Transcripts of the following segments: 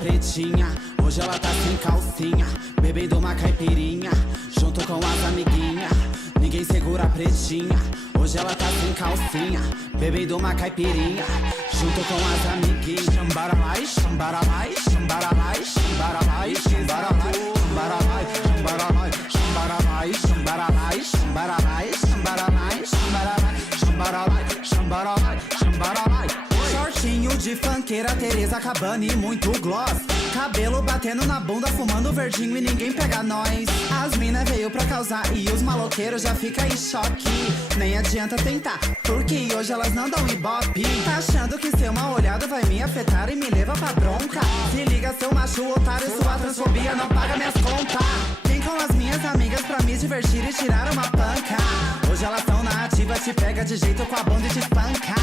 pretinha. Hoje ela tá sem calcinha, bebendo uma caipirinha, junto com as amiguinhas. Ninguém segura a pretinha. Hoje ela tá sem calcinha, bebendo uma caipirinha, junto com as amiguinhas. Xambaralai, xambaralai, xambaralai, xambaralai, xambaralai, xambaralai, xambaralai, xambaralai, xambaralai, xambaralai, xambaralai, xambaralai, xambaralai, xambaralai, xambaralai. Shortinho de funkeira, Tereza Cabana e muito gloss. Cabelo batendo na bunda, fumando verdinho e ninguém pega nós. As mina veio pra causar e os maloqueiros já fica em choque. Nem adianta tentar, porque hoje elas não dão ibope. Tá achando que ser uma olhada vai me afetar e me leva pra bronca? Se liga, seu macho otário, sua transfobia não paga minhas contas. Vem com as minhas amigas pra me divertir e tirar uma panca. Hoje elas tão na ativa, te pega de jeito com a bunda e te espanca.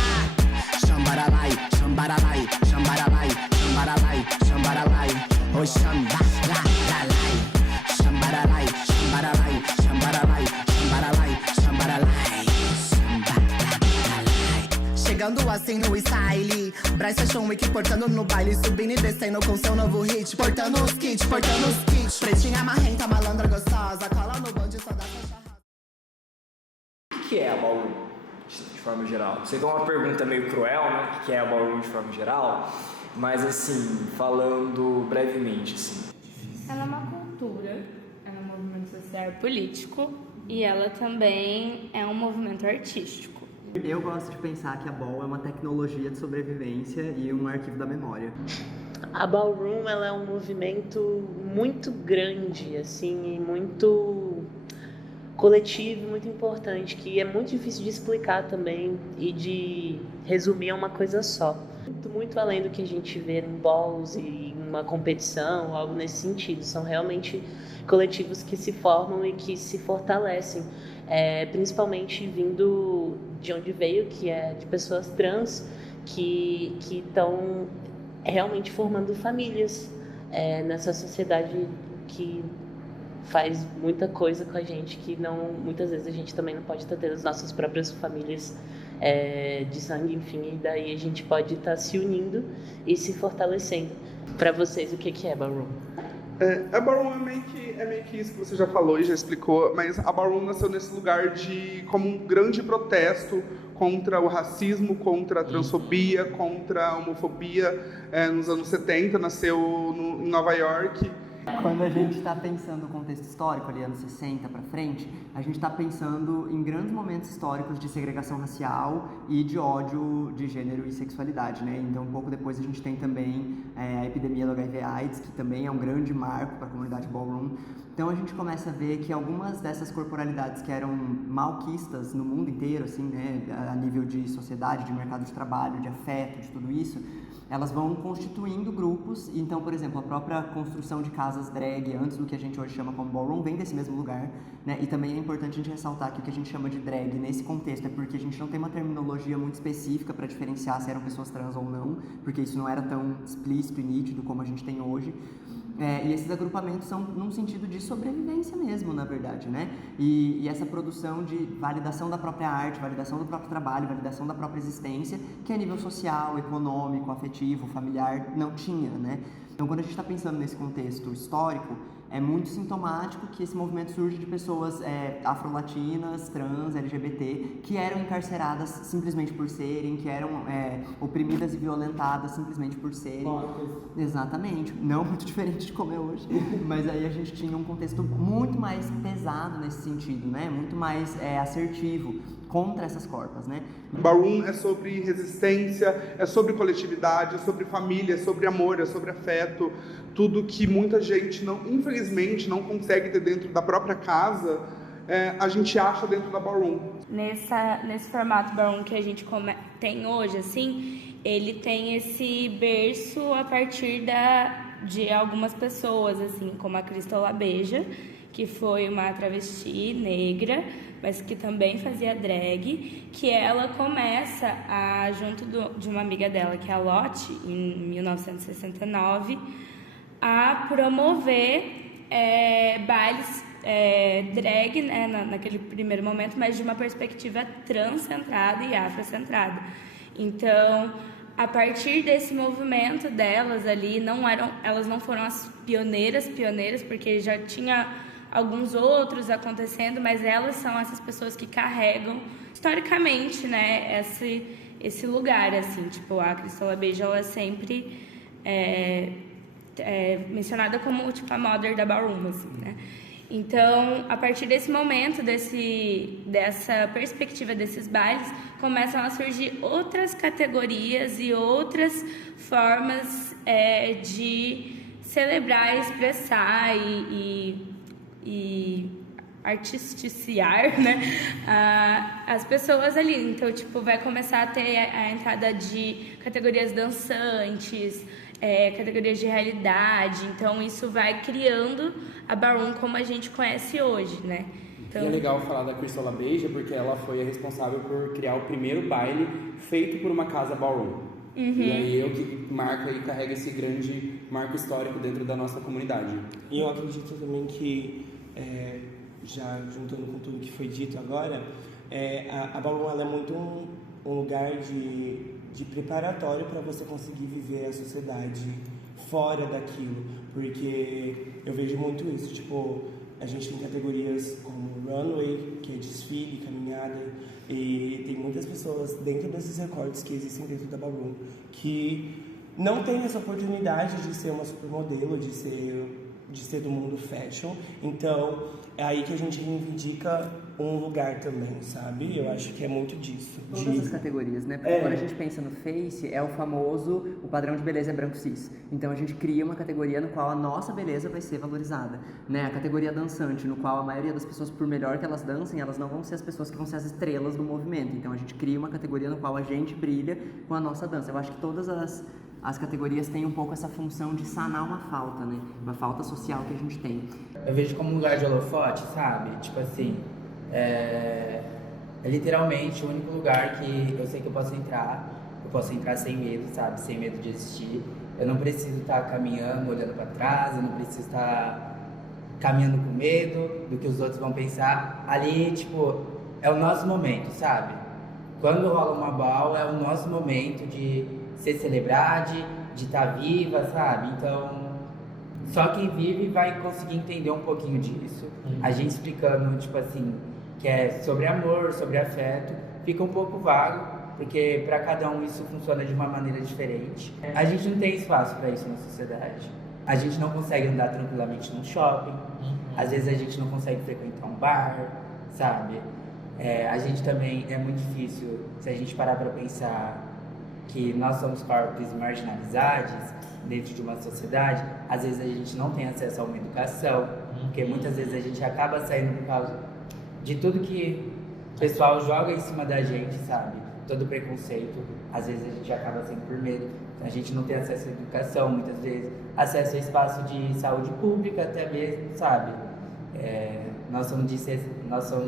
Xambaralai, xambaralai, xambaralai, xambaralai, xambaralai, oh xambaralai, xambaralai, xambaralai, xambaralai, xambaralai, xambaralai, xambaralai. Chegando assim no style, Braz Fashion Week portando no baile, subindo e descendo com seu novo hit, portando os kits, portando os kits. Pretinha marrenta, malandra gostosa, cola no bonde só dá pra. O que é a Ballroom, de forma geral? Sei que é uma pergunta meio cruel, né? O que é a Ballroom de forma geral? Mas assim, falando brevemente, assim. Ela é uma cultura, é um movimento social e político, e ela também é um movimento artístico. Eu gosto de pensar que a Ball é uma tecnologia de sobrevivência e um arquivo da memória. A Ballroom, ela é um movimento muito grande, assim, e muito coletivo, muito importante, que é muito difícil de explicar também e de resumir a uma coisa só. Muito além do que a gente vê em balls e em uma competição, algo nesse sentido. São realmente coletivos que se formam e que se fortalecem, principalmente vindo de onde veio, que é de pessoas trans que estão realmente formando famílias nessa sociedade que faz muita coisa com a gente, que não, muitas vezes a gente também não pode estar tendo as nossas próprias famílias de sangue, enfim, e daí a gente pode estar se unindo e se fortalecendo. Para vocês, o que é Ballroom? A Ballroom é meio que isso que você já falou e já explicou, mas a Ballroom nasceu nesse lugar como um grande protesto contra o racismo, contra a transfobia, contra a homofobia. Nos anos 70, nasceu em Nova York. Quando a gente está pensando no contexto histórico, ali anos 60 para frente, a gente está pensando em grandes momentos históricos de segregação racial e de ódio de gênero e sexualidade, né? Então, um pouco depois a gente tem também a epidemia do HIV/AIDS, que também é um grande marco para a comunidade Ballroom. Então, a gente começa a ver que algumas dessas corporalidades que eram malquistas no mundo inteiro, assim, né, a nível de sociedade, de mercado de trabalho, de afeto, de tudo isso, elas vão constituindo grupos. Então, por exemplo, a própria construção de casas drag, antes do que a gente hoje chama como ballroom, vem desse mesmo lugar, né? E também é importante a gente ressaltar que o que a gente chama de drag nesse contexto é porque a gente não tem uma terminologia muito específica para diferenciar se eram pessoas trans ou não, porque isso não era tão explícito e nítido como a gente tem hoje. E esses agrupamentos são num sentido de sobrevivência mesmo, na verdade, né? E essa produção de validação da própria arte, validação do próprio trabalho, validação da própria existência, que a nível social, econômico, afetivo, familiar, não tinha, né? Então, quando a gente está pensando nesse contexto histórico, é muito sintomático que esse movimento surge de pessoas afro-latinas, trans, LGBT, que eram encarceradas simplesmente por serem, que eram oprimidas e violentadas simplesmente por serem. Exatamente. Não muito diferente de como é hoje, mas aí a gente tinha um contexto muito mais pesado nesse sentido, né? Muito mais assertivo contra essas corpas, né? Ballroom é sobre resistência, é sobre coletividade, é sobre família, é sobre amor, é sobre afeto, tudo que muita gente, infelizmente, não consegue ter dentro da própria casa, a gente acha dentro da Ballroom. Nesse formato Ballroom que a gente tem hoje, assim, ele tem esse berço a partir de algumas pessoas, assim, como a Crystal Labeja, que foi uma travesti negra, mas que também fazia drag, que ela começa, junto de uma amiga dela, que é a Lotte, em 1969, a promover bailes drag, né, naquele primeiro momento, mas de uma perspectiva transcentrada e afrocentrada. Então, a partir desse movimento delas ali, elas não foram as pioneiras, porque já tinha alguns outros acontecendo, mas elas são essas pessoas que carregam historicamente, né, esse lugar, assim, tipo, a Crystal LaBeija, ela é sempre mencionada como, tipo, a mother da ballroom, assim, né. Então, a partir desse momento, dessa perspectiva desses bailes, começam a surgir outras categorias e outras formas de celebrar, expressar e artisticiar, né, as pessoas ali. Então, tipo, vai começar a ter a entrada de categorias dançantes, categorias de realidade. Então, isso vai criando a ballroom como a gente conhece hoje, né? Então... E é legal falar da Crystal LaBeija porque ela foi a responsável por criar o primeiro baile feito por uma casa ballroom. E aí eu que marca e carrega esse grande marco histórico dentro da nossa comunidade. E eu acredito também que, já juntando com tudo que foi dito agora, a ballroom ela é muito um lugar de preparatório para você conseguir viver a sociedade fora daquilo, porque eu vejo muito isso, tipo, a gente tem categorias como runway, que é desfile, caminhada, e tem muitas pessoas dentro desses recortes que existem dentro da ballroom que não tem essa oportunidade de ser uma supermodelo, de ser do mundo fashion. Então é aí que a gente reivindica um lugar também, sabe? Eu acho que é muito disso. Todas as categorias, né? Porque quando a gente pensa no Face, é o famoso, o padrão de beleza é branco cis. Então a gente cria uma categoria no qual a nossa beleza vai ser valorizada, né? A categoria dançante, no qual a maioria das pessoas, por melhor que elas dancem, elas não vão ser as pessoas que vão ser as estrelas do movimento. Então a gente cria uma categoria no qual a gente brilha com a nossa dança. Eu acho que todas as categorias têm um pouco essa função de sanar uma falta, né? Uma falta social que a gente tem. Eu vejo como um lugar de holofote, sabe? Tipo assim, é literalmente o único lugar que eu sei que eu posso entrar sem medo, sabe? Sem medo de existir. Eu não preciso estar caminhando, olhando para trás, eu não preciso estar caminhando com medo do que os outros vão pensar. Ali, tipo, é o nosso momento, sabe? Quando rola uma ball, é o nosso momento de ser celebridade, de estar viva, sabe? Então, só quem vive vai conseguir entender um pouquinho disso. A gente explicando, tipo assim, que é sobre amor, sobre afeto, fica um pouco vago, porque para cada um isso funciona de uma maneira diferente. A gente não tem espaço para isso na sociedade. A gente não consegue andar tranquilamente num shopping, às vezes a gente não consegue frequentar um bar, sabe? A gente também, é muito difícil, se a gente parar para pensar que nós somos corpos marginalizados dentro de uma sociedade, às vezes a gente não tem acesso a uma educação, porque muitas vezes a gente acaba saindo por causa de tudo que o pessoal joga em cima da gente, sabe? Todo preconceito, às vezes a gente acaba saindo por medo. A gente não tem acesso à educação, muitas vezes, acesso a espaço de saúde pública até mesmo, sabe? Nós somos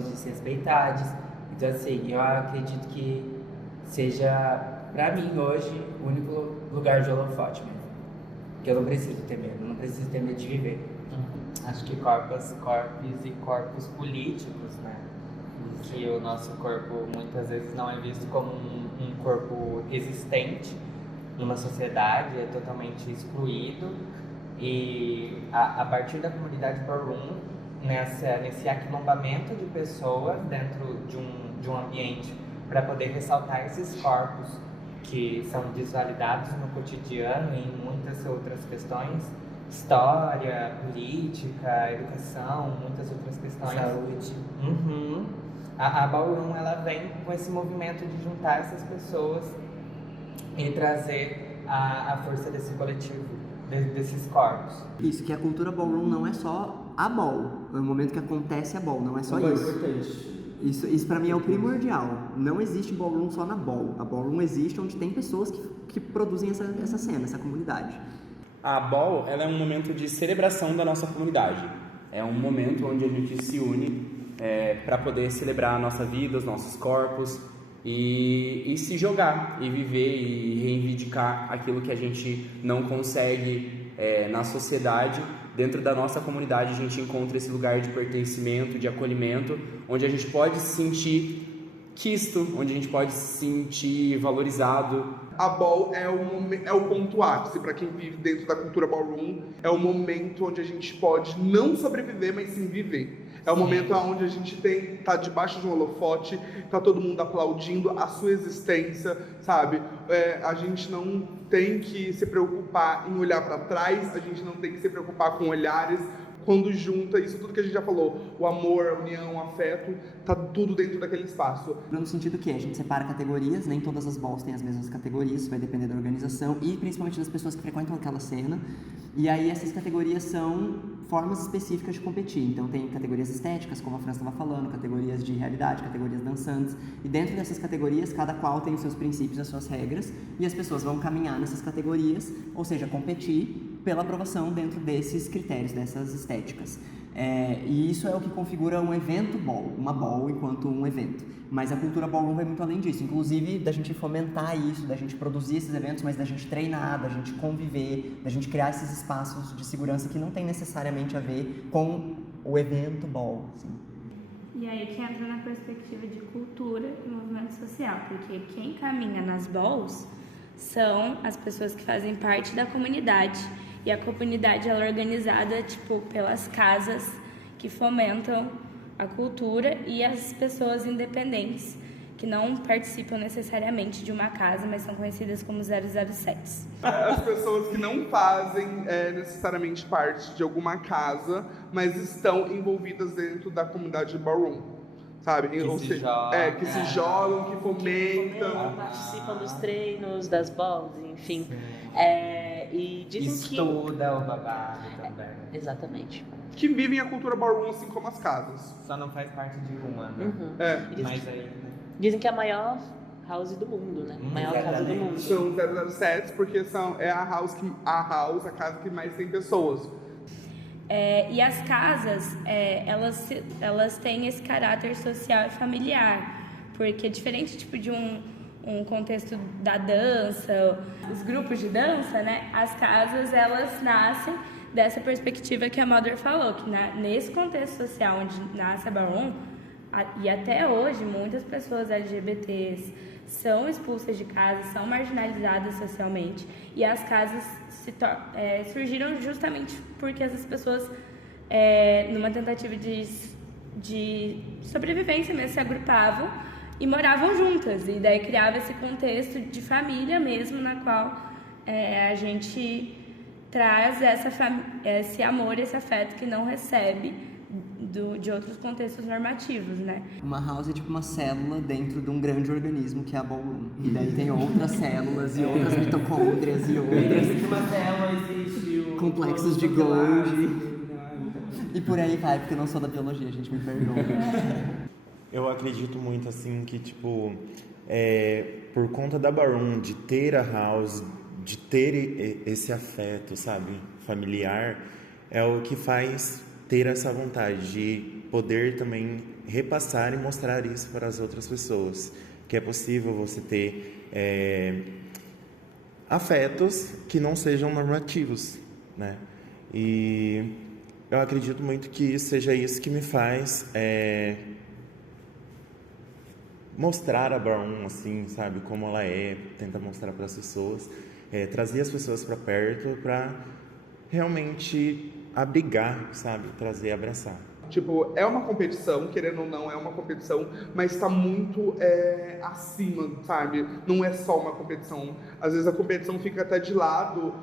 desrespeitados. Então, assim, eu acredito que seja, pra mim, hoje, o único lugar de holofote mesmo. Que eu não preciso ter medo, não preciso ter medo de viver. Acho que corpos e corpos políticos, né? Que o nosso corpo muitas vezes não é visto como um corpo existente numa sociedade, é totalmente excluído. E a partir da comunidade ballroom, nesse aquilombamento de pessoas dentro de um ambiente para poder ressaltar esses corpos que são desvalidados no cotidiano e em muitas outras questões, história, política, educação, muitas outras questões. Saúde. A ballroom, ela vem com esse movimento de juntar essas pessoas e trazer a força desse coletivo, desses corpos. Isso, que a cultura ballroom não é só a ball, é o momento que acontece a ball, não é só isso. Importante. Isso pra mim é o primordial. Não existe ballroom só na ball. A ballroom existe onde tem pessoas que produzem essa cena, essa comunidade. A ball, ela é um momento de celebração da nossa comunidade. É um momento onde a gente se une para poder celebrar a nossa vida, os nossos corpos e se jogar, e viver e reivindicar aquilo que a gente não consegue na sociedade. Dentro da nossa comunidade a gente encontra esse lugar de pertencimento, de acolhimento, onde a gente pode se sentir quisto, onde a gente pode se sentir valorizado. a ball é o ponto ápice para quem vive dentro da cultura ballroom. É o momento onde a gente pode não sobreviver, mas sim viver. É o momento onde a gente tá debaixo de um holofote, tá todo mundo aplaudindo a sua existência, sabe? A gente não tem que se preocupar em olhar para trás, a gente não tem que se preocupar com olhares. Quando junta isso tudo que a gente já falou, o amor, a união, o afeto, tá tudo dentro daquele espaço. No sentido que a gente separa categorias, nem todas as balls têm as mesmas categorias, vai depender da organização e principalmente das pessoas que frequentam aquela cena. E aí essas categorias são formas específicas de competir. Então tem categorias estéticas, como a Fran estava falando, categorias de realidade, categorias dançantes. E dentro dessas categorias, cada qual tem os seus princípios, as suas regras, e as pessoas vão caminhar nessas categorias, ou seja, competir pela aprovação dentro desses critérios, dessas estéticas. E isso é o que configura um evento ball, uma ball enquanto um evento. Mas a cultura ballroom vai muito além disso, inclusive da gente fomentar isso, da gente produzir esses eventos, mas da gente treinar, da gente conviver, da gente criar esses espaços de segurança que não tem necessariamente a ver com o evento ball. Assim. E aí que entra na perspectiva de cultura e movimento social, porque quem caminha nas balls são as pessoas que fazem parte da comunidade. E a comunidade ela é organizada pelas casas que fomentam a cultura e as pessoas independentes que não participam necessariamente de uma casa, mas são conhecidas como 007. As pessoas que não fazem necessariamente parte de alguma casa, mas estão envolvidas dentro da comunidade ballroom, sabe? Que se jogam, que fomentam. Participam dos treinos, das balls, enfim. E dizem Estuda o babado também. Exatamente. Que vivem a cultura ballroom assim como as casas. Só não faz parte de uma, né? Uhum. Mas aí, né? Dizem que é a maior house do mundo, né? A maior casa do mundo. São 007 porque é a casa que mais tem pessoas. E as casas, elas têm esse caráter social e familiar, porque diferente de um contexto da dança, os grupos de dança, né? As casas, elas nascem dessa perspectiva que a Mother falou, que nesse contexto social onde nasce a ballroom, e até hoje muitas pessoas LGBTs são expulsas de casa, são marginalizadas socialmente, e as casas surgiram justamente porque essas pessoas, numa tentativa de sobrevivência mesmo, se agrupavam e moravam juntas, e daí criava esse contexto de família mesmo, na qual a gente traz esse amor, esse afeto que não recebe de outros contextos normativos, né? Uma house é tipo uma célula dentro de um grande organismo que é a ballroom. E daí tem outras células e outras mitocôndrias e outras... Uma célula existe o... complexos de Golgi. E por aí vai, porque eu não sou da biologia, gente, me perdoa. Eu acredito muito, assim, que, por conta da ballroom, de ter a house, de ter esse afeto, sabe, familiar, é o que faz ter essa vontade de poder também repassar e mostrar isso para as outras pessoas, que é possível você ter afetos que não sejam normativos, né? E eu acredito muito que seja isso que me faz mostrar a ballroom, assim, sabe, como ela tentar mostrar para as pessoas, trazer as pessoas para perto para realmente abrigar, sabe, trazer e abraçar. É uma competição, querendo ou não, é uma competição, mas está muito acima, sabe? Não é só uma competição. Às vezes a competição fica até de lado,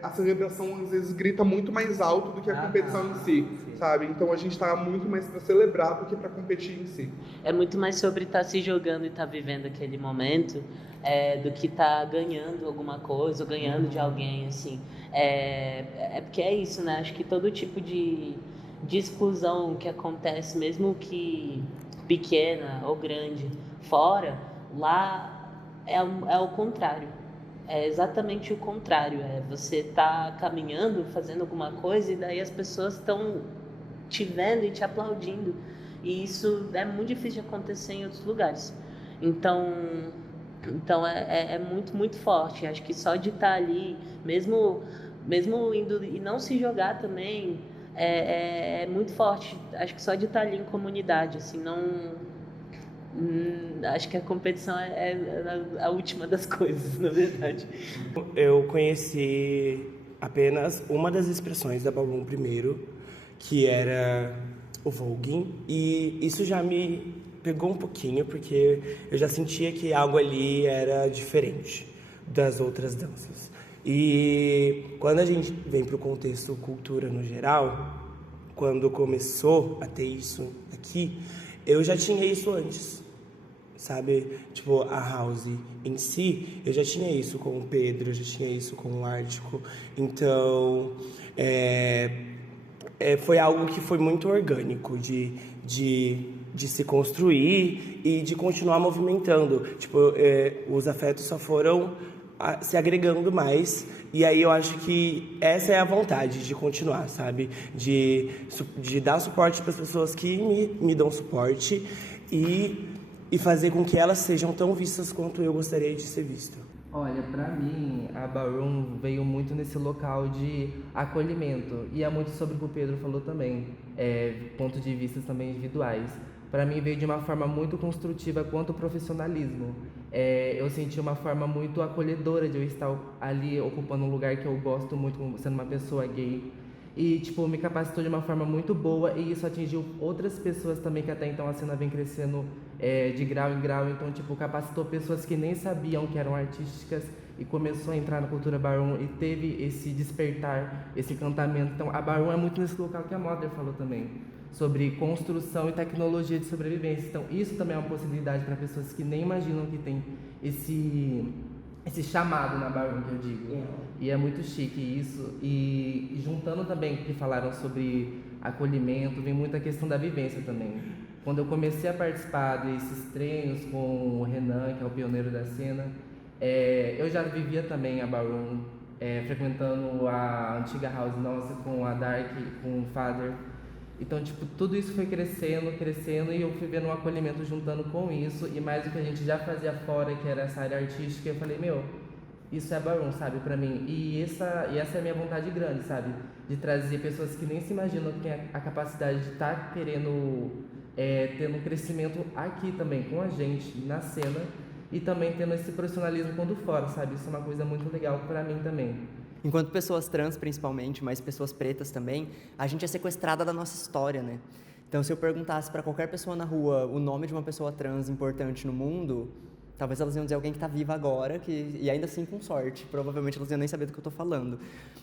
a celebração às vezes grita muito mais alto do que a competição em si, sabe? Então a gente está muito mais para celebrar do que para competir em si. É muito mais sobre estar se jogando e estar vivendo aquele momento do que estar ganhando alguma coisa ou ganhando de alguém, assim. Porque é isso, né? Acho que todo tipo de exclusão que acontece, mesmo que pequena ou grande, fora, lá é o contrário. É exatamente o contrário. Você tá caminhando, fazendo alguma coisa e daí as pessoas estão te vendo e te aplaudindo. E isso é muito difícil de acontecer em outros lugares. Então é muito, muito forte. Acho que só de estar ali, mesmo indo e não se jogar também, é muito forte. Acho que só de estar ali em comunidade, assim, Acho que a competição é a última das coisas, na verdade. Eu conheci apenas uma das expressões da Ballroom primeiro, que era o voguing, e isso já me pegou um pouquinho, porque eu já sentia que algo ali era diferente das outras danças. E quando a gente vem para o contexto cultura no geral, quando começou a ter isso aqui, eu já tinha isso antes, sabe? Tipo, a house em si, eu já tinha isso com o Pedro, eu já tinha isso com o Ártico. Então, foi algo que foi muito orgânico de se construir e de continuar movimentando. Tipo, os afetos só foram se agregando mais, e aí eu acho que essa é a vontade de continuar, sabe? De dar suporte para as pessoas que me dão suporte e fazer com que elas sejam tão vistas quanto eu gostaria de ser vista. Olha, pra mim, a Ballroom veio muito nesse local de acolhimento, e é muito sobre o que o Pedro falou também, pontos de vista também individuais. Para mim veio de uma forma muito construtiva quanto ao profissionalismo. Eu senti uma forma muito acolhedora de eu estar ali ocupando um lugar que eu gosto muito, sendo uma pessoa gay. E, tipo, me capacitou de uma forma muito boa, e isso atingiu outras pessoas também, que até então a cena vem crescendo de grau em grau. Então, tipo, capacitou pessoas que nem sabiam que eram artísticas e começou a entrar na cultura Ballroom e teve esse despertar, esse encantamento. Então, a Ballroom é muito nesse local que a Mother falou também, sobre construção e tecnologia de sobrevivência. Então, isso também é uma possibilidade para pessoas que nem imaginam que tem esse chamado na Ballroom, que eu digo. E é muito chique isso. E juntando também que falaram sobre acolhimento, vem muita questão da vivência também. Quando eu comecei a participar desses treinos com o Renan, que é o pioneiro da cena, eu já vivia também a Ballroom, frequentando a antiga house nossa com a Dark, com o Father. Então, tipo, tudo isso foi crescendo, e eu fui vendo um acolhimento juntando com isso, e mais do que a gente já fazia fora, que era essa área artística. Eu falei, isso é Ballroom, sabe, pra mim. E essa é a minha vontade grande, sabe, de trazer pessoas que nem se imaginam que têm a capacidade de estar querendo, tendo um crescimento aqui também com a gente, na cena, e também tendo esse profissionalismo quando fora, sabe. Isso é uma coisa muito legal pra mim também. Enquanto pessoas trans, principalmente, mas pessoas pretas também, a gente é sequestrada da nossa história, né? Então, se eu perguntasse para qualquer pessoa na rua o nome de uma pessoa trans importante no mundo, talvez elas iam dizer alguém que está viva agora, e ainda assim com sorte. Provavelmente elas iam nem saber do que eu estou falando.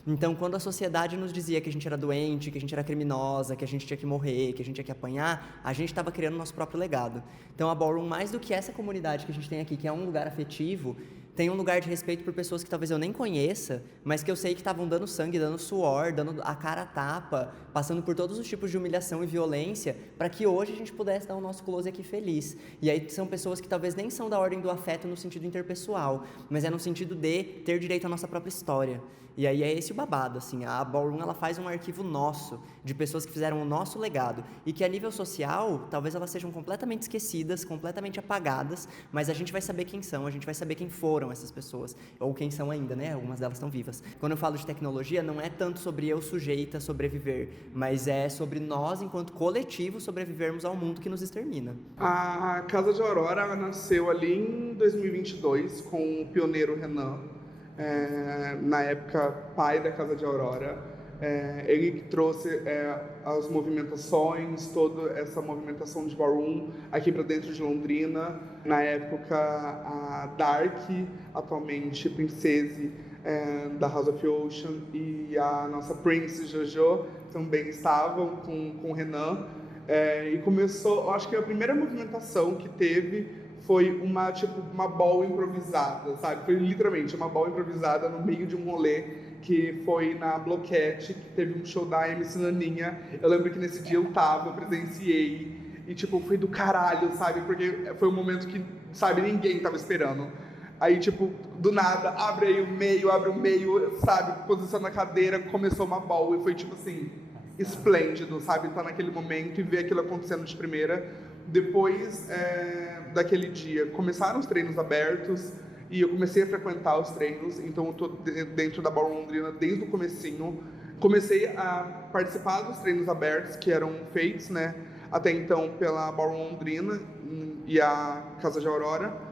Então, quando a sociedade nos dizia que a gente era doente, que a gente era criminosa, que a gente tinha que morrer, que a gente tinha que apanhar, a gente estava criando nosso próprio legado. Então, a Ballroom, mais do que essa comunidade que a gente tem aqui, que é um lugar afetivo, tem um lugar de respeito por pessoas que talvez eu nem conheça, mas que eu sei que estavam dando sangue, dando suor, dando a cara a tapa, passando por todos os tipos de humilhação e violência, para que hoje a gente pudesse dar o nosso close aqui feliz. E aí são pessoas que talvez nem são da ordem do afeto no sentido interpessoal, mas é no sentido de ter direito à nossa própria história. E aí é esse o babado, assim, a Ballroom, ela faz um arquivo nosso, de pessoas que fizeram o nosso legado, e que a nível social, talvez elas sejam completamente esquecidas, completamente apagadas, mas a gente vai saber quem são, a gente vai saber quem foram essas pessoas, ou quem são ainda, né, algumas delas estão vivas. Quando eu falo de tecnologia, não é tanto sobre eu, sujeita, sobreviver, mas é sobre nós, enquanto coletivo, sobrevivermos ao mundo que nos extermina. A Casa de Aurora nasceu ali em 2022, com o pioneiro Renan, na época pai da Casa de Aurora. Ele que trouxe as movimentações, toda essa movimentação de Ballroom aqui para dentro de Londrina. Na época, a Dark, atualmente Princese, da House of Ocean, e a nossa Prince Jojo também estavam com o Renan. E começou, acho que a primeira movimentação que teve foi uma ball improvisada, sabe? Foi literalmente uma ball improvisada no meio de um rolê, que foi na Bloquete, que teve um show da MC Naninha. Eu lembro que nesse dia eu presenciei, e foi do caralho, sabe? Porque foi um momento que, sabe, ninguém tava esperando. Aí, do nada, abre o meio, sabe? Posiciona a cadeira, começou uma ball, e foi, esplêndido, sabe? Tá naquele momento e ver aquilo acontecendo de primeira. Depois daquele dia, começaram os treinos abertos, e eu comecei a frequentar os treinos. Então eu tô dentro da Ballroom Londrina desde o comecinho. Comecei a participar dos treinos abertos que eram feitos, né, até então pela Ballroom Londrina e a Casa de Aurora.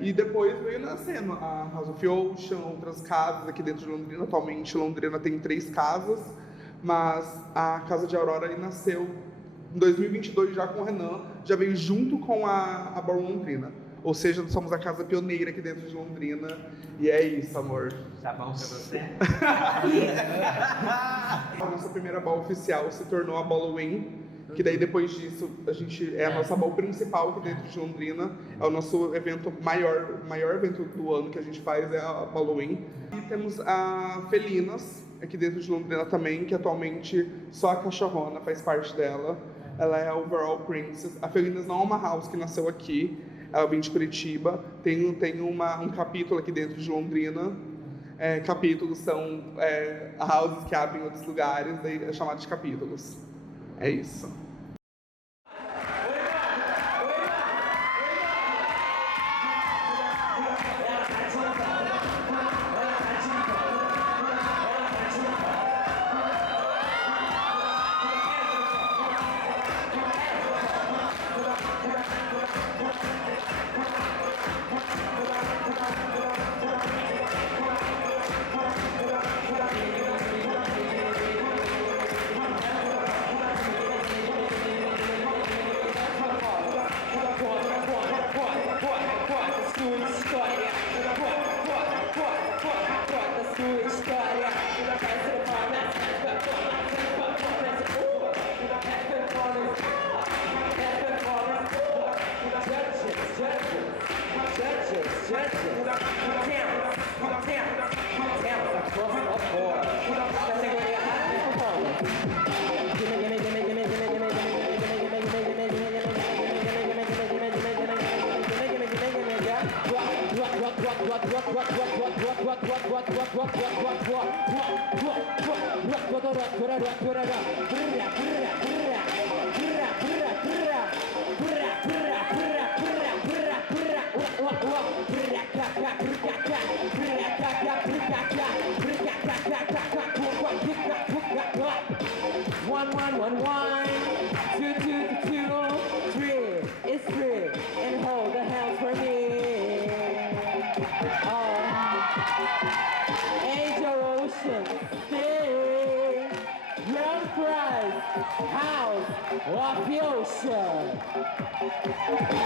E depois veio nascendo a House of Ocean, outras casas aqui dentro de Londrina. Atualmente Londrina tem 3 casas, mas a Casa de Aurora nasceu em 2022 já com o Renan, já veio junto com a Ballroom Londrina. Ou seja, somos a casa pioneira aqui dentro de Londrina. E é isso, amor. Tá bom pra você? A nossa primeira ball oficial se tornou a Halloween, que daí depois disso a nossa ball principal aqui dentro de Londrina. É o nosso evento maior evento do ano que a gente faz, é a Halloween. E temos a Felinas aqui dentro de Londrina também, que atualmente só a Cachorrona faz parte dela. Ela é a Overall Princess. A Felinas não é uma house que nasceu aqui. Ela vem de Curitiba, tem um capítulo aqui dentro de Londrina. Capítulos são houses que abrem em outros lugares, daí é chamado de capítulos. É isso.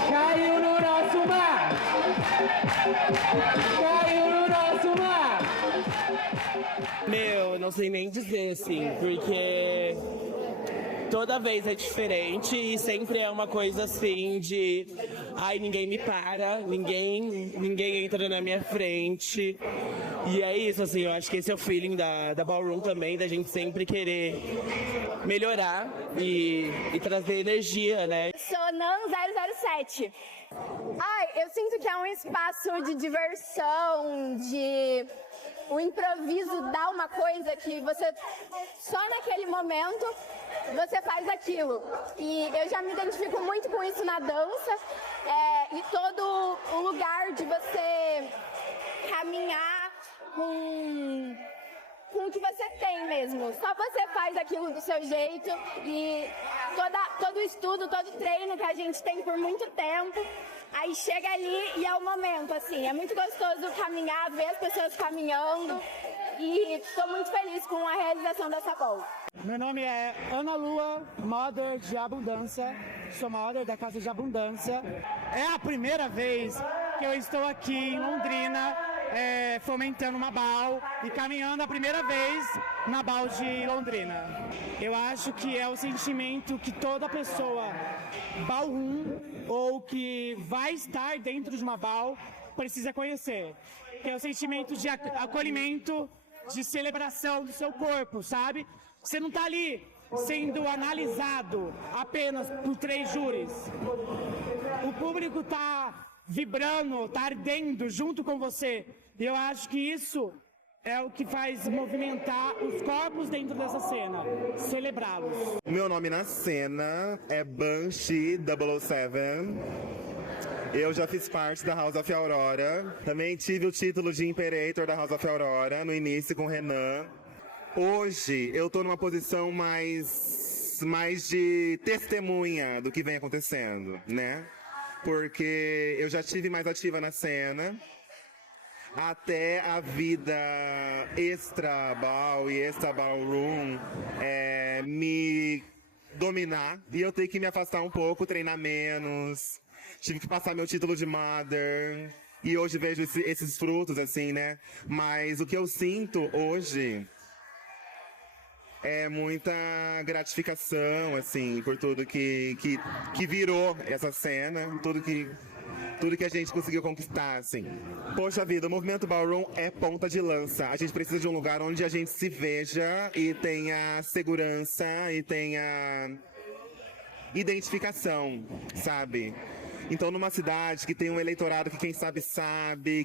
Caiu no nosso mar! Caiu no nosso mar! Meu, não sei nem dizer, assim, porque toda vez é diferente e sempre é uma coisa assim de ai, ninguém me para, ninguém entra na minha frente. E é isso, assim, eu acho que esse é o feeling da Ballroom também, da gente sempre querer melhorar e trazer energia, né? Sou Nan007. Eu sinto que é um espaço de diversão, o improviso dá uma coisa que você, só naquele momento, você faz aquilo. E eu já me identifico muito com isso na dança, e todo o lugar de você caminhar com o que você tem mesmo. Só você faz aquilo do seu jeito e todo o estudo, todo o treino que a gente tem por muito tempo, aí chega ali e é o momento, assim. É muito gostoso caminhar, ver as pessoas caminhando e estou muito feliz com a realização dessa ball. Meu nome é Ana Lua, Mother de Abundância, sou Mother da Casa de Abundância. É a primeira vez que eu estou aqui em Londrina, fomentando uma ball e caminhando a primeira vez na ball de Londrina. Eu acho que é o sentimento que toda pessoa ballroom ou que vai estar dentro de uma ball precisa conhecer, que é o sentimento de acolhimento, de celebração do seu corpo, sabe? Você não tá ali sendo analisado apenas por 3 júris. O público tá vibrando, tá ardendo junto com você. E eu acho que isso é o que faz movimentar os corpos dentro dessa cena, celebrá-los. Meu nome na cena é Banshee 007. Eu já fiz parte da House of Aurora. Também tive o título de Imperator da House of Aurora no início com o Renan. Hoje eu tô numa posição mais mais de testemunha do que vem acontecendo, né? Porque eu já tive mais ativa na cena, até a vida extra-ball e extra-ballroom me dominar e eu ter que me afastar um pouco, treinar menos. Tive que passar meu título de mother e hoje vejo esses frutos, assim, né? Mas o que eu sinto hoje é muita gratificação, assim, por tudo que virou essa cena, tudo que a gente conseguiu conquistar, assim. Poxa vida, o movimento Ballroom é ponta de lança. A gente precisa de um lugar onde a gente se veja e tenha segurança e tenha identificação, sabe? Então, numa cidade que tem um eleitorado que quem sabe,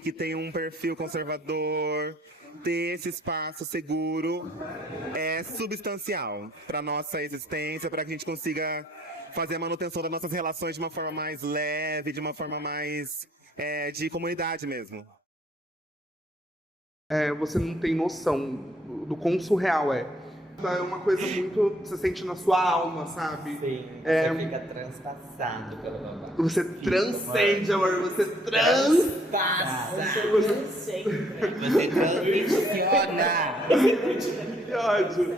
que tem um perfil conservador, ter esse espaço seguro é substancial para nossa existência, para que a gente consiga fazer a manutenção das nossas relações de uma forma mais leve, de uma forma mais de comunidade mesmo. Você não tem noção do quão surreal é. É uma coisa muito... Você sente na sua alma, sabe? Sim, você fica transpassado pelo babado. Você transcende, amor. Você transpassa. Você transiciona. Que ódio.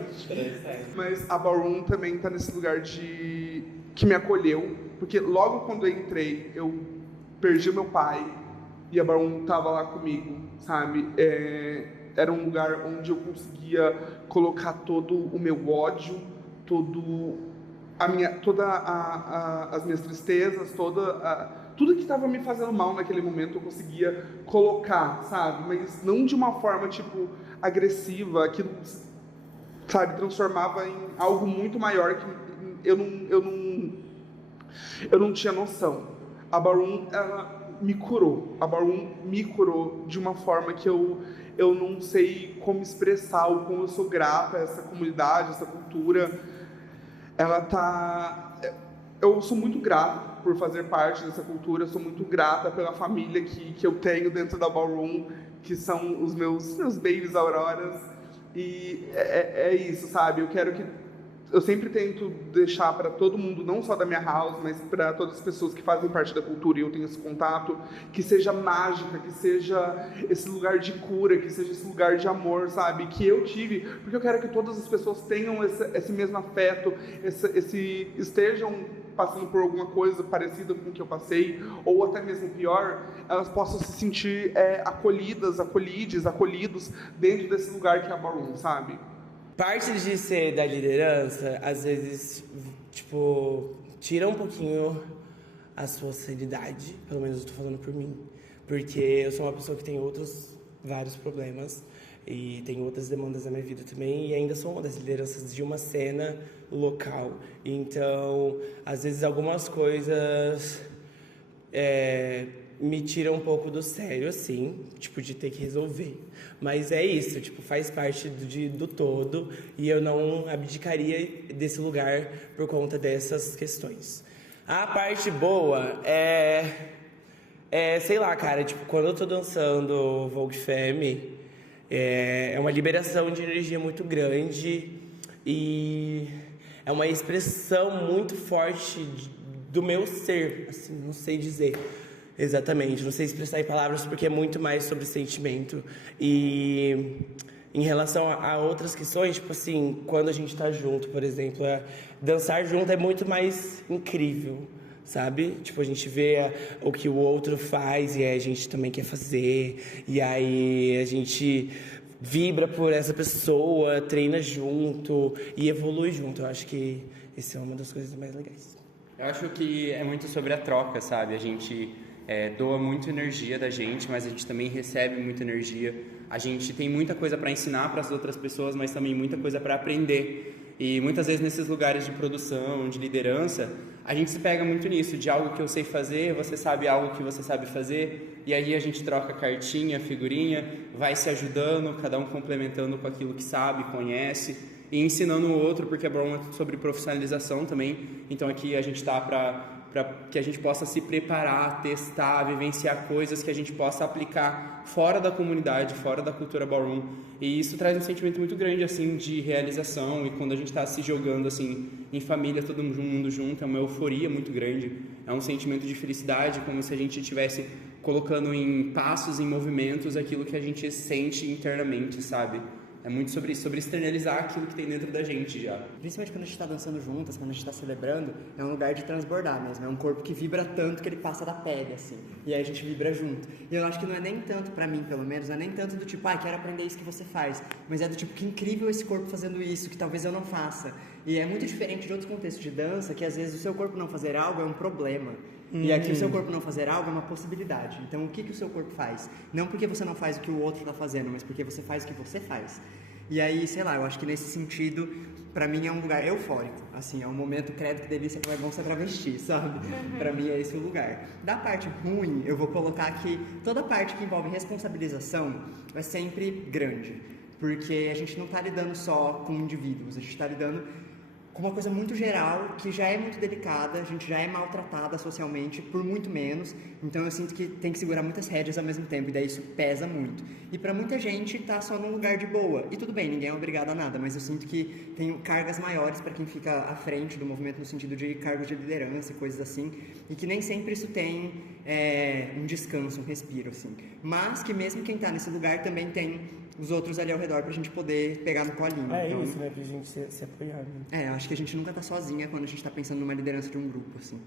Mas a Ballroom também tá nesse lugar que me acolheu. Porque logo quando eu entrei, eu perdi o meu pai. E a Ballroom tava lá comigo, sabe? Era um lugar onde eu conseguia colocar todo o meu ódio, as minhas tristezas, tudo que estava me fazendo mal naquele momento eu conseguia colocar, sabe? Mas não de uma forma, tipo, agressiva, aquilo, sabe, transformava em algo muito maior que eu não tinha noção. A Ballroom, ela me curou. A Ballroom me curou de uma forma que eu não sei como expressar o como eu sou grata a essa comunidade, essa cultura. Eu sou muito grato por fazer parte dessa cultura, sou muito grata pela família que eu tenho dentro da Ballroom, que são os meus babies auroras. E é isso, sabe? Eu sempre tento deixar para todo mundo, não só da minha house, mas para todas as pessoas que fazem parte da cultura e eu tenho esse contato, que seja mágica, que seja esse lugar de cura, que seja esse lugar de amor, sabe? Que eu tive, porque eu quero que todas as pessoas tenham esse mesmo afeto, estejam passando por alguma coisa parecida com o que eu passei, ou até mesmo pior, elas possam se sentir acolhidos dentro desse lugar que é a Ballroom, sabe? Parte de ser da liderança, às vezes, tipo, tira um pouquinho a sua seriedade, pelo menos eu tô falando por mim, porque eu sou uma pessoa que tem vários problemas e tenho outras demandas na minha vida também e ainda sou uma das lideranças de uma cena local, então, às vezes algumas coisas me tiram um pouco do sério, assim, tipo, de ter que resolver. Mas é isso, tipo, faz parte do todo e eu não abdicaria desse lugar por conta dessas questões. A parte boa sei lá, cara, tipo, quando eu tô dançando Vogue Femme, é uma liberação de energia muito grande e é uma expressão muito forte do meu ser, assim, não sei dizer. Exatamente, não sei expressar em palavras porque é muito mais sobre sentimento. E em relação a outras questões, tipo assim, quando a gente tá junto, por exemplo, dançar junto é muito mais incrível, sabe? Tipo, a gente vê o que o outro faz e a gente também quer fazer. E aí a gente vibra por essa pessoa, treina junto e evolui junto. Eu acho que isso é uma das coisas mais legais. Eu acho que é muito sobre a troca, sabe? A gente doa muita energia da gente, mas a gente também recebe muita energia. A gente tem muita coisa para ensinar para as outras pessoas, mas também muita coisa para aprender. E muitas vezes nesses lugares de produção, de liderança, a gente se pega muito nisso, de algo que eu sei fazer, você sabe algo que você sabe fazer, e aí a gente troca cartinha, figurinha, vai se ajudando, cada um complementando com aquilo que sabe, conhece, e ensinando o outro, porque a Ballroom é sobre profissionalização também. Então aqui a gente está para para que a gente possa se preparar, testar, vivenciar coisas que a gente possa aplicar fora da comunidade, fora da cultura ballroom. E isso traz um sentimento muito grande assim de realização, e quando a gente está se jogando assim em família, todo mundo junto, é uma euforia muito grande, é um sentimento de felicidade, como se a gente estivesse colocando em passos, em movimentos, aquilo que a gente sente internamente, sabe? É muito sobre externalizar aquilo que tem dentro da gente já. Principalmente quando a gente está dançando juntas, quando a gente está celebrando, é um lugar de transbordar mesmo. É um corpo que vibra tanto que ele passa da pele, assim. E aí a gente vibra junto. E eu acho que não é nem tanto, pra mim pelo menos, não é nem tanto do tipo, quero aprender isso que você faz. Mas é do tipo, que incrível esse corpo fazendo isso, que talvez eu não faça. E é muito diferente de outros contextos de dança, que às vezes o seu corpo não fazer algo é um problema. E aqui o seu corpo não fazer algo é uma possibilidade. Então o que o seu corpo faz? Não porque você não faz o que o outro está fazendo, mas porque você faz o que você faz. E aí, sei lá, eu acho que nesse sentido, pra mim é um lugar eufórico. Assim, é um momento, credo que delícia, como é bom ser travesti, sabe? Pra mim é esse o lugar. Da parte ruim, eu vou colocar que toda parte que envolve responsabilização é sempre grande. Porque a gente não tá lidando só com indivíduos, a gente tá lidando com uma coisa muito geral, que já é muito delicada, a gente já é maltratada socialmente por muito menos, então eu sinto que tem que segurar muitas rédeas ao mesmo tempo, e daí isso pesa muito. E pra muita gente tá só num lugar de boa, e tudo bem, ninguém é obrigado a nada, mas eu sinto que tem cargas maiores pra quem fica à frente do movimento, no sentido de cargos de liderança e coisas assim, e que nem sempre isso tem um descanso, um respiro, assim. Mas que mesmo quem tá nesse lugar também tem os outros ali ao redor pra gente poder pegar no colinho. É então, isso, né? Pra gente se apoiar. Né? acho que a gente nunca tá sozinha quando a gente tá pensando numa liderança de um grupo, assim.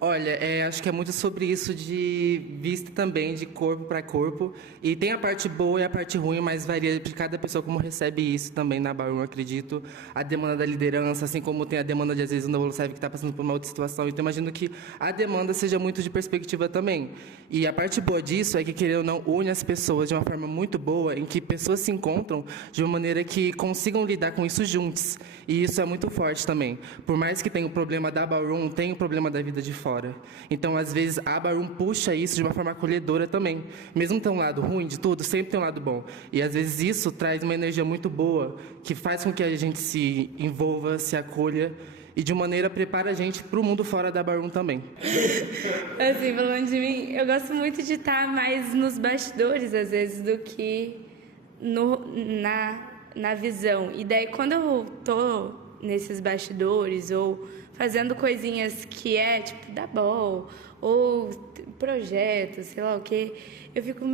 Olha, acho que é muito sobre isso de vista também, de corpo para corpo. E tem a parte boa e a parte ruim, mas varia de cada pessoa como recebe isso também na ballroom, acredito. A demanda da liderança, assim como tem a demanda de, às vezes, o novo serve que está passando por uma outra situação. Então, imagino que a demanda seja muito de perspectiva também. E a parte boa disso é que, querendo ou não, une as pessoas de uma forma muito boa, em que pessoas se encontram de uma maneira que consigam lidar com isso juntos. E isso é muito forte também. Por mais que tenha o problema da ballroom, tem o problema da vida de fora. Então, às vezes, a ballroom puxa isso de uma forma acolhedora também. Mesmo tem um lado ruim de tudo, sempre tem um lado bom. E, às vezes, isso traz uma energia muito boa, que faz com que a gente se envolva, se acolha, e, de uma maneira, prepara a gente para o mundo fora da ballroom também. Assim, falando de mim, eu gosto muito de estar mais nos bastidores, às vezes, do que na visão. E daí, quando eu tô nesses bastidores, ou fazendo coisinhas que tipo, da ball, ou projetos, sei lá o quê, eu fico,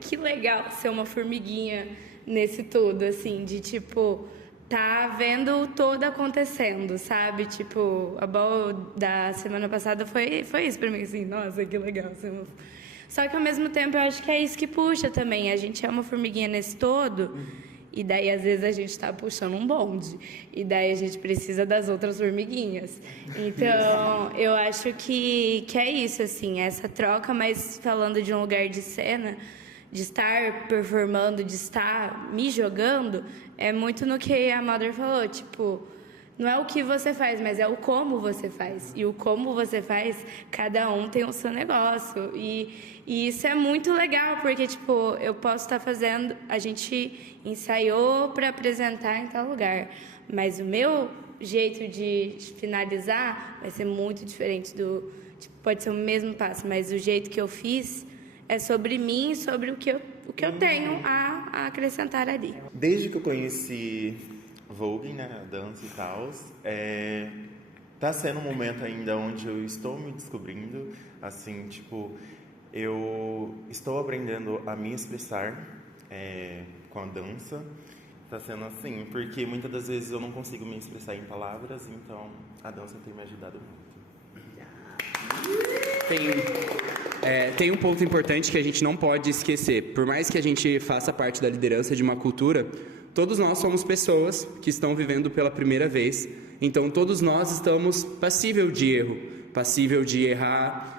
que legal ser uma formiguinha nesse tudo, assim, de, tipo, tá vendo todo acontecendo, sabe? Tipo, a ball da semana passada foi isso pra mim, assim, nossa, que legal ser uma... Só que, ao mesmo tempo, eu acho que é isso que puxa também, a gente é uma formiguinha nesse todo. E daí, às vezes, a gente está puxando um bonde. E daí, a gente precisa das outras formiguinhas. Então, eu acho que é isso, assim, essa troca. Mas falando de um lugar de cena, de estar performando, de estar me jogando, é muito no que a Mother falou. Tipo, não é o que você faz, mas é o como você faz. E o como você faz, cada um tem o seu negócio. E isso é muito legal, porque, tipo, eu posso estar fazendo... A gente ensaiou para apresentar em tal lugar, mas o meu jeito de finalizar vai ser muito diferente do... Tipo, pode ser o mesmo passo, mas o jeito que eu fiz é sobre mim, sobre o que eu tenho a acrescentar ali. Desde que eu conheci Vogue, né, a dança e tal, tá sendo um momento ainda onde eu estou me descobrindo, assim, tipo... Eu estou aprendendo a me expressar com a dança. Está sendo assim, porque muitas das vezes eu não consigo me expressar em palavras, então a dança tem me ajudado muito. Tem um ponto importante que a gente não pode esquecer. Por mais que a gente faça parte da liderança de uma cultura, todos nós somos pessoas que estão vivendo pela primeira vez. Então, todos nós estamos passível de erro, passível de errar.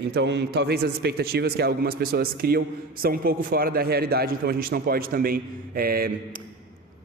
Então, talvez as expectativas que algumas pessoas criam são um pouco fora da realidade. Então, a gente não pode também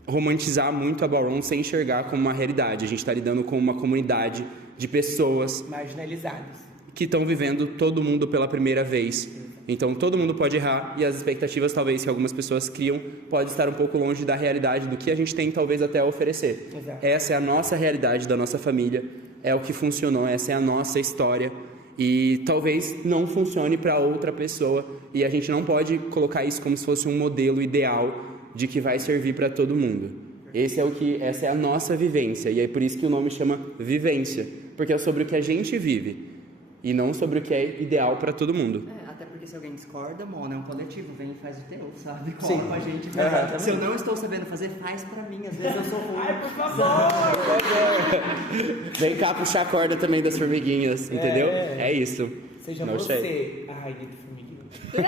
romantizar muito a ballroom sem enxergar como uma realidade. A gente está lidando com uma comunidade de pessoas marginalizadas que estão vivendo todo mundo pela primeira vez. Então, todo mundo pode errar, e as expectativas, talvez, que algumas pessoas criam, pode estar um pouco longe da realidade, do que a gente tem, talvez, até a oferecer. Exato. Essa é a nossa realidade, da nossa família. é o que funcionou, essa é a nossa história. E talvez não funcione para outra pessoa, e a gente não pode colocar isso como se fosse um modelo ideal de que vai servir para todo mundo. Essa é a nossa vivência, e é por isso que o nome chama Vivência, porque é sobre o que a gente vive e não sobre o que é ideal para todo mundo. Até porque se alguém discorda, Mona, é um coletivo, vem e faz o teu, sabe? Sim. Cola com a gente. Exatamente. Se eu não estou sabendo fazer, faz pra mim, às vezes eu sou ruim. Ai, por favor! Vem cá puxar a corda também das formiguinhas, entendeu? É isso. Seja No você shade. a rainha do formiguinho. I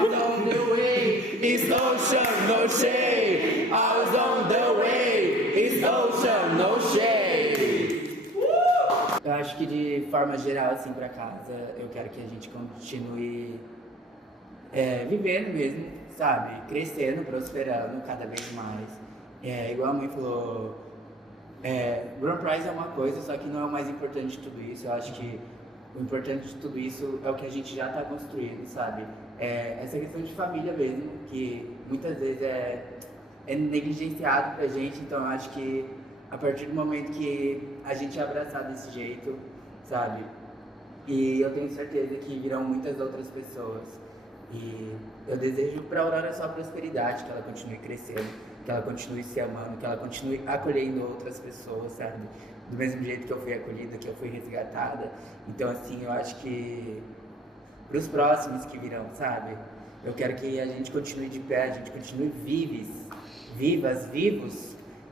was on the way, it's ocean, no shade. I was on the way, it's ocean, no shade. Eu acho que de forma geral, assim, pra casa, eu quero que a gente continue vivendo mesmo, sabe? Crescendo, prosperando cada vez mais. Igual a mãe falou, Grand Prize é uma coisa, só que não é o mais importante de tudo isso. Eu acho que o importante de tudo isso é o que a gente já está construindo, sabe? Essa questão de família mesmo, que muitas vezes é negligenciado pra gente, então eu acho que a partir do momento que a gente é abraçado desse jeito, sabe? E eu tenho certeza que virão muitas outras pessoas. E eu desejo pra Aurora só prosperidade, que ela continue crescendo, que ela continue se amando, que ela continue acolhendo outras pessoas, sabe? Do mesmo jeito que eu fui acolhida, que eu fui resgatada. Então, assim, eu acho que pros próximos que virão, sabe? Eu quero que a gente continue de pé, a gente continue vivos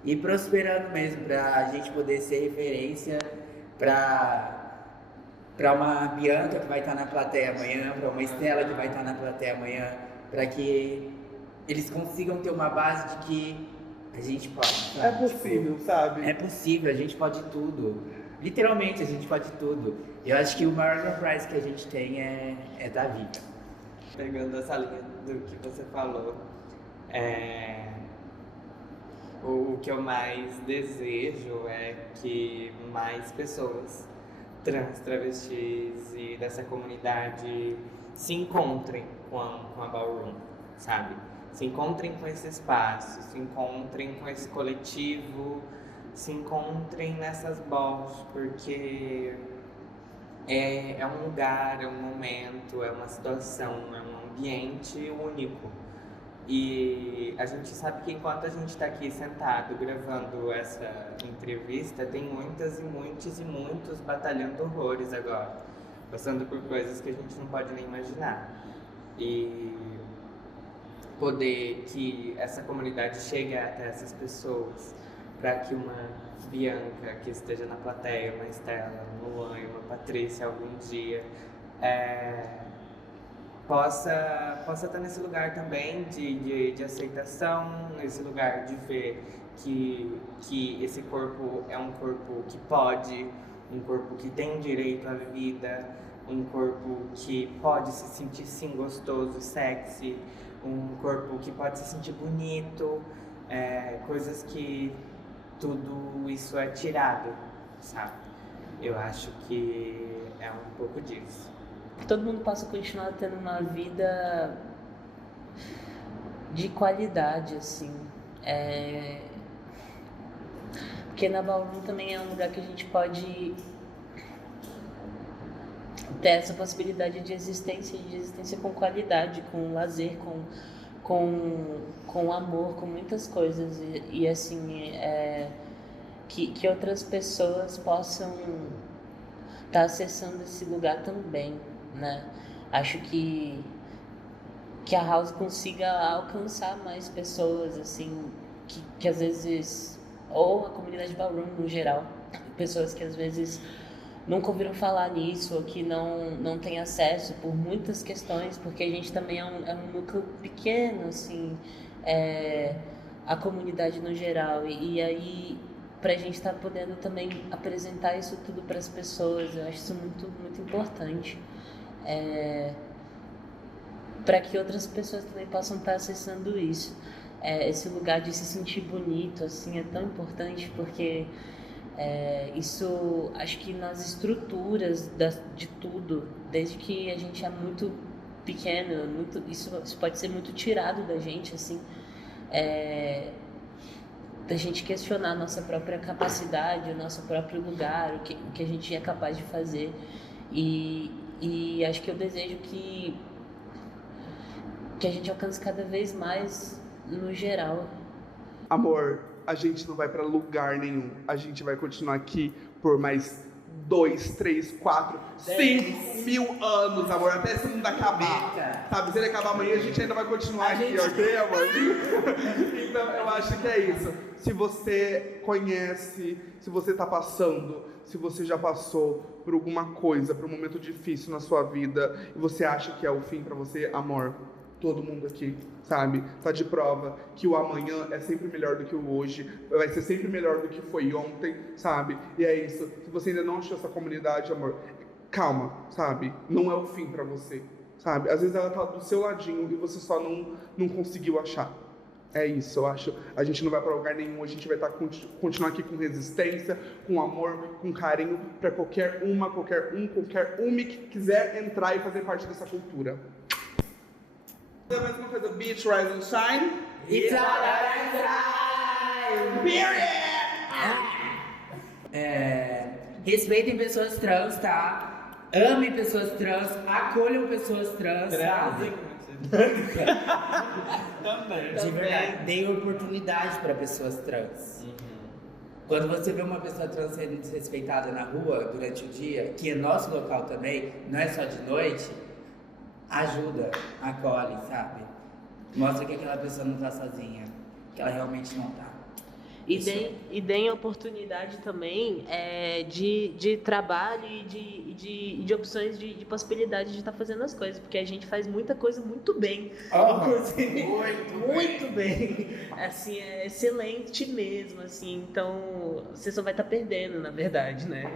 e prosperando mesmo, pra gente poder ser referência pra uma Bianca que vai estar na plateia amanhã, pra uma Estela que vai estar na plateia amanhã, pra que eles consigam ter uma base de que a gente pode, sabe? É possível, sabe? É possível, a gente pode tudo. Literalmente, a gente pode tudo. Eu acho que o maior prize que a gente tem é da vida. Pegando essa linha do que você falou, o que eu mais desejo é que mais pessoas trans, travestis e dessa comunidade se encontrem com a Ballroom, sabe? Se encontrem com esse espaço, se encontrem com esse coletivo, se encontrem nessas balls, porque é um lugar, é um momento, é uma situação, é um ambiente único. E a gente sabe que enquanto a gente está aqui sentado gravando essa entrevista, tem muitas e muitos batalhando horrores agora, passando por coisas que a gente não pode nem imaginar. E poder que essa comunidade chegue até essas pessoas, para que uma Bianca que esteja na plateia, uma Estela, uma Luan e uma Patrícia algum dia possa estar nesse lugar também de aceitação, nesse lugar de ver que esse corpo é um corpo que pode, um corpo que tem direito à vida, um corpo que pode se sentir sim gostoso, sexy, um corpo que pode se sentir bonito, coisas que tudo isso é tirado, sabe? Eu acho que é um pouco disso. Que todo mundo possa continuar tendo uma vida de qualidade, assim. Porque na Ballroom também é um lugar que a gente pode ter essa possibilidade de existência com qualidade, com lazer, com amor, com muitas coisas. E assim, que outras pessoas possam estar acessando esse lugar também, né? Acho que a House consiga alcançar mais pessoas, assim, que às vezes, ou a comunidade Ballroom no geral, pessoas que às vezes nunca ouviram falar nisso, ou que não têm acesso por muitas questões, porque a gente também é um núcleo pequeno, assim, a comunidade no geral, e aí pra gente estar podendo também apresentar isso tudo para as pessoas, eu acho isso muito, muito importante. Para que outras pessoas também possam estar acessando isso. Esse lugar de se sentir bonito, assim, é tão importante, porque isso, acho que nas estruturas de tudo, desde que a gente é muito pequeno, isso pode ser muito tirado da gente, assim. da gente questionar a nossa própria capacidade, o nosso próprio lugar, o que a gente é capaz de fazer. E acho que eu desejo que a gente alcance cada vez mais no geral. Amor, a gente não vai pra lugar nenhum. A gente vai continuar aqui por mais 2, 3, 4, 5 mil anos, amor, até esse mundo acabar. Sabe, se ele acabar amanhã, a gente ainda vai continuar aqui, ok, amor? Então, eu acho que é isso. Se você conhece, se você tá passando, se você já passou por alguma coisa, por um momento difícil na sua vida, e você acha que é o fim pra você, amor, todo mundo aqui, sabe, tá de prova que o amanhã é sempre melhor do que o hoje, vai ser sempre melhor do que foi ontem, sabe? E é isso. Se você ainda não achou essa comunidade, amor, calma, sabe? Não é o fim pra você, sabe? Às vezes ela tá do seu ladinho e você só não conseguiu achar. É isso, eu acho. A gente não vai pra lugar nenhum, a gente vai continuar aqui com resistência, com amor, com carinho pra qualquer uma que quiser entrar e fazer parte dessa cultura. Mais uma coisa, Beach Rise and Shine. It's alright, respeitem pessoas trans, tá? Amem pessoas trans, acolham pessoas trans, sabe? Também. De verdade, deem oportunidade para pessoas trans. Quando você vê uma pessoa trans sendo desrespeitada na rua durante o dia, que é nosso local também, não é só de noite, ajuda, acolhe, sabe? Mostra que aquela pessoa não tá sozinha, que ela realmente não tá. E deem oportunidade também de trabalho e de opções de possibilidade de estar fazendo as coisas, porque a gente faz muita coisa muito bem. Inclusive, muito bem. Assim, é excelente mesmo, assim. Então, você só vai estar perdendo, na verdade, né?